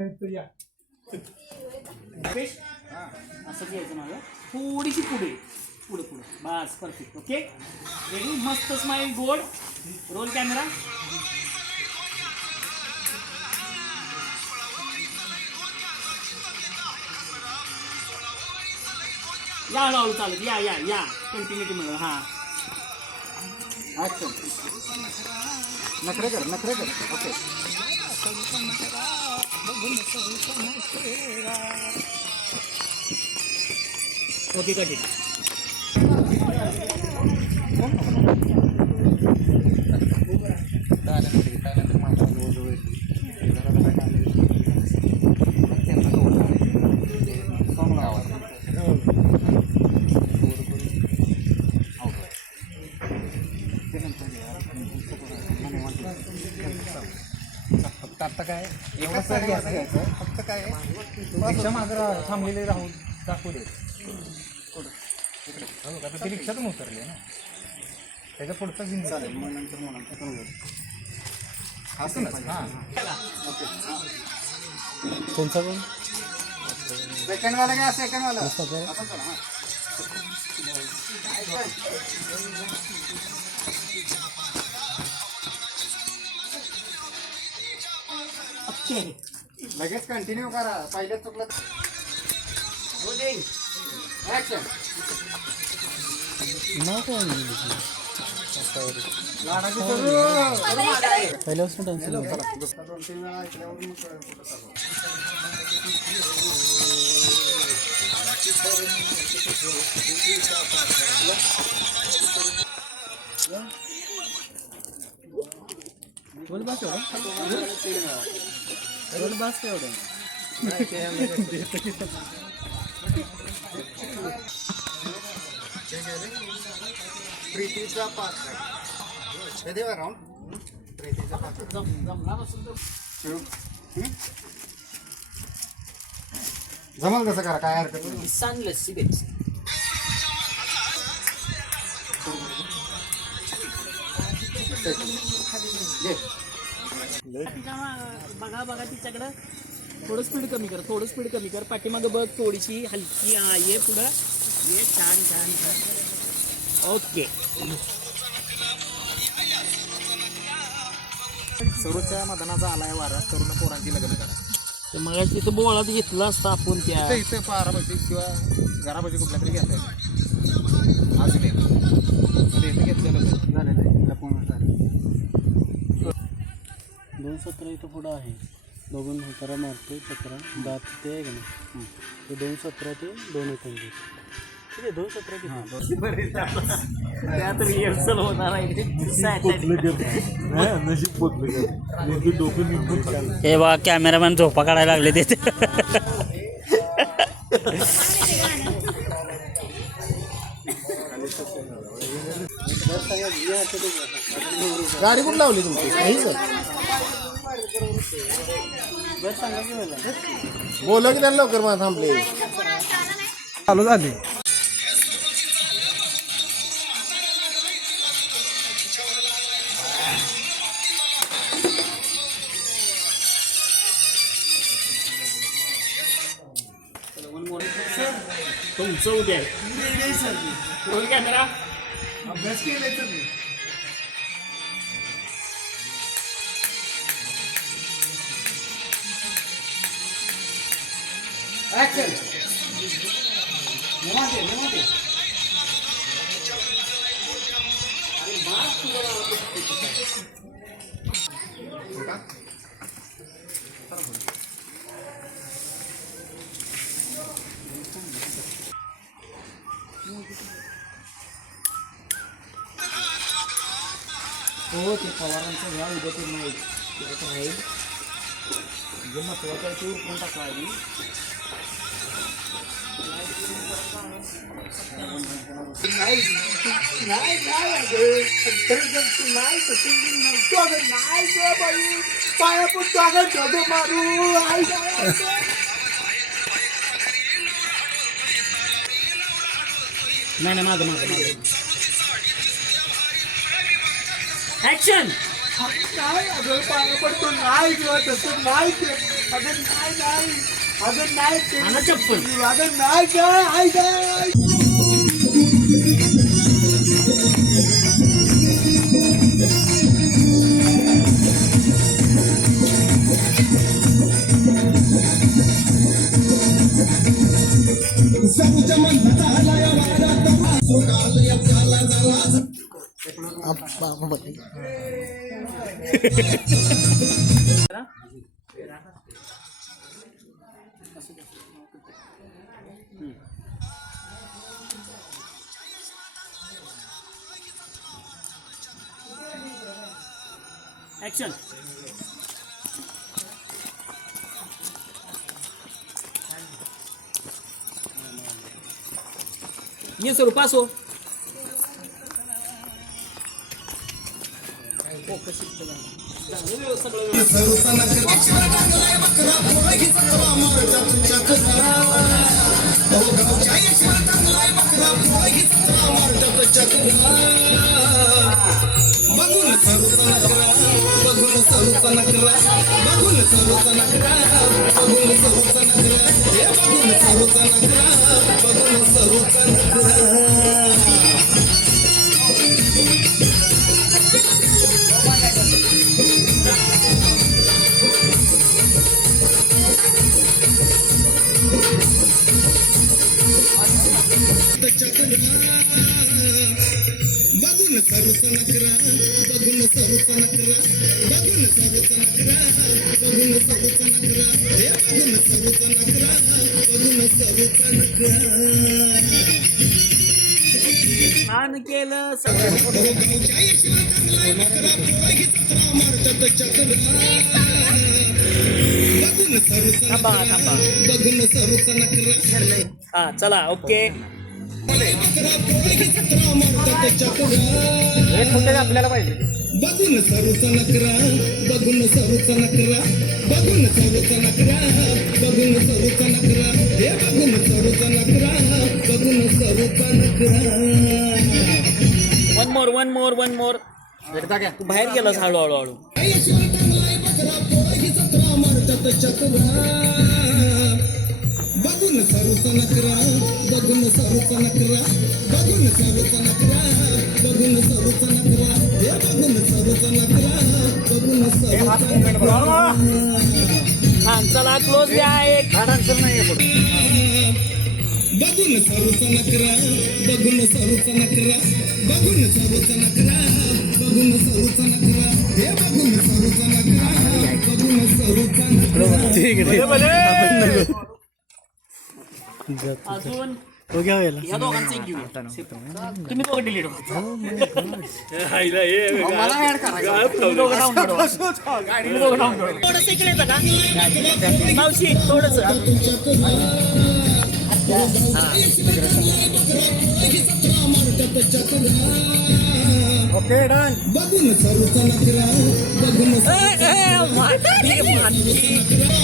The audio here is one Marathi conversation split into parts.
असं घ्यायचं माझं थोडीशी पुढे पुढे पुढे बस परफेक्ट. Okay ready. मस्त स्माइल. गोड. Roll camera. या हळूहळू चालत या या या कंटिन्युटी मिळेल. हां ऍक्शन. नखरे कर नखरे कर. Okay okay continue. फक्त आता काय एवढं सर घ्यायचं. फक्त काय रिक्षा मागं थांबलेले राहून दाखवू दे. आता ती रिक्षातून उतरली ना त्याच्या पुढचा घेऊन चालेल. मग नंतर म्हणून असं ना. हां कोणता कोण सेकंडवाला घ्या. सेकंडवाला लगेच कंटिन्यू करा. पहिल्याच चुकलं. ऍक्शन. नाव काय पहिल्यापासून डान्स दोन तीन वेळा ऐकल्यावर मग कुठं चालू. बोल बस एवढं बस एवढं प्रीतीचा पात्र कधी राऊंड. प्रीतीचा पात्र जमल कसं करा. काय हरकत नाही. सांगलंच सिबेच बघा बघा तिच्याकडं. थोडं स्पीड कमी कर. थोडं स्पीड कमी कर. पाठीमागं बघ थोडीशी हलकी. हा ये पुढं ये. छान छान छान. ओके. सरूच्या मदनाचा आलाय वारा. तरुण पोरांची लग्न करा. तर मग तिथं बोळात घेतला असता आपण त्या इथे पारापाशी किंवा घरापाशी कुठल्या तरी घेता असं नाही. इथे घेतलेलं झालेलं आहे. 217 इथं पुढं आहे. बघून करा मारतो चक्रा दात ते आहे का नाही. ते 217 ते 2 येतात. ठीक आहे 217 त्यात रिहर्सल होणार आहे. हे बा कॅमेरामॅन झोपा काढायला लागले ते. गाडी कुठं लावली तुमची. बोला की त्यांना लवकर मला थांबले. चालू झाली. तुमचं उद्या रोल कॅमेरा. अभ्यास केलाय तुम्ही. ऍक्शन. हो ते पवारांचं घ्या उद्या ते नाही राहील. जे महत्वाचं आहे ते उरकून टाका आधी. नाही माझं ऍक्शन. नाही अगं पाया पडतो. नाही किंवा तसं नाही. आणा चप्पल. ऍक्शन. ये सर पासो. छान केलं सगळं. थांबा थांबा. हा चला ओके. एक फुटेज आपल्याला पाहिजे. बघून सरूचा नकरा, बघून सरूचा नकरा, बघून सरूचा नकरा, बघून सरूचा नकरा, हे बघून सरूचा नकरा, बघून सरूचा नकरा. One more. एकदा घ्या. तू बाहेर गेलास हळूहळू. ऐश्वर चांगलाय बकरा, पोरही सतरा मारतात चकरा. बघून सरूचा नकरा, बघून सरूचा नकरा, बघून सरूचा नकरा, बघून सरूचा नकरा, हे बघून सरूचा नकरा, बघून सरूचा नकरा. हा चला क्लोज द्या एक. आन्सर नाही आहे पुढे. बघून सरूचा नकरा, बघून सरूचा नकरा, बघून सरूचा नकरा, बघून सरूचा नकरा, हे बघून सरूचा नकरा, बघून सरूचा नकरा. अजून तो घ्या याला. ह्या दोघांचं एक घेऊ. तुम्ही दोघं डिलीट मला ऍड करा. थोडंसं इकडे येतं का मावशी थोडस. Okay done. बघून सरूचा नकरा, बघून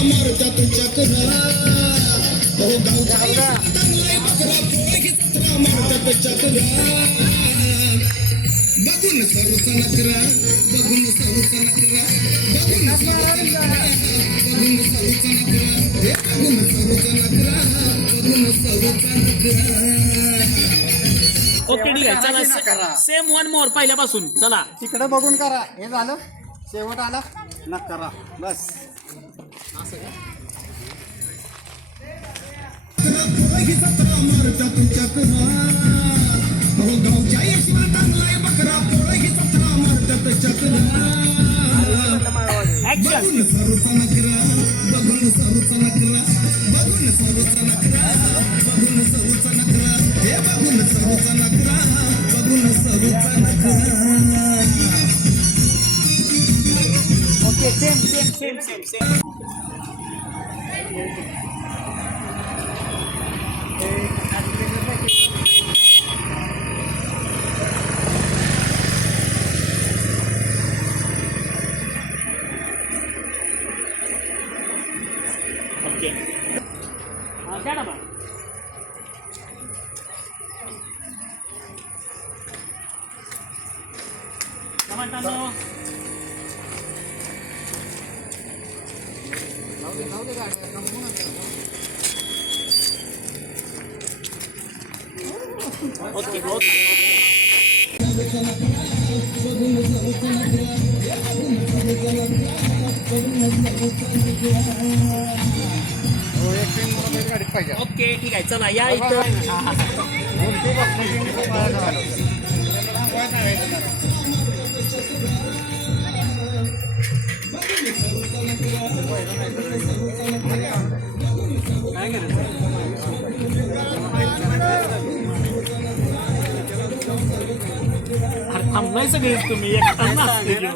मारतात चकरा. हो गावचा चांगलाय बकरा, पोरही सतरा मारतात चकरा. बघून सरूचा नकरा, बघून सरूचा नकरा, बघून सरूचा नकरा, बघून सरूचा नकरा, हे बघून सरूचा नकरा, बघून सरूचा नकरा. ओके ठीक आहे चला. सेम वन मोर पहिल्यापासून चला. तिकडे बघून करा. हे झालं. शेवट आला न करा बस. पोरही सतरा मारतात चकरा. हो गावच्या ऐश्वर चांगलाय बकरा, पोरही सतरा मारतात चकरा. ऍक्शन. बघून सरूचा नकरा, बघून सरूचा नकरा, बघून सरूचा नकरा, बघून सरूचा नकरा, हे बघून सरूचा नकरा, बघून सरूचा नकरा. Okay same. ओके द्या ना बा. टमाटानो ओके ओके. गाडीत पाहिजे ओके ठीक आहे चला या इथं. अरे थांबलाय सगळेच तुम्ही एकटाच नाचते घेऊन.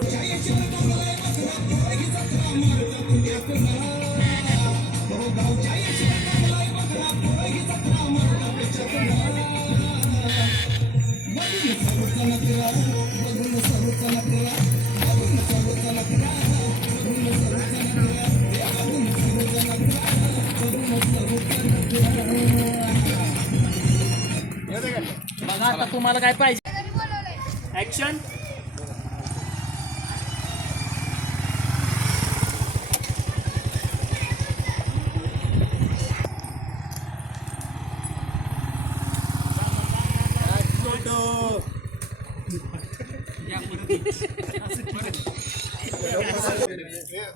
बघा आता तुम्हाला काय पाहिजे. ऍक्शन.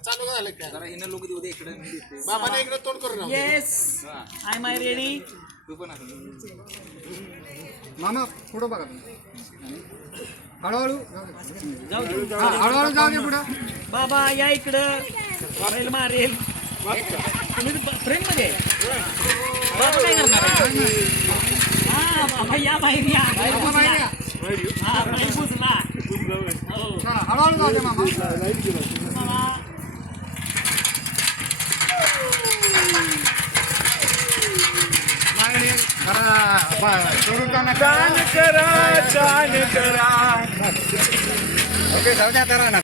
चालू झालं का जरा हिनं लोक देऊ दे इकडे बाबाने इकडे तोंड करून येस आय माय रेडी. तू पण मामा पुढं बघा हळूहळू हळूहळू जाऊ दे पुढं. बाबा या इकडं. मारेल मारेल तुम्ही फ्रेंड मध्ये बाबा काय करणार. हा बाबा या बाहेर या. हा बाहेर पुजला. हळूहळू जाऊ दे मामा. ओके जाऊ द्या करा ना.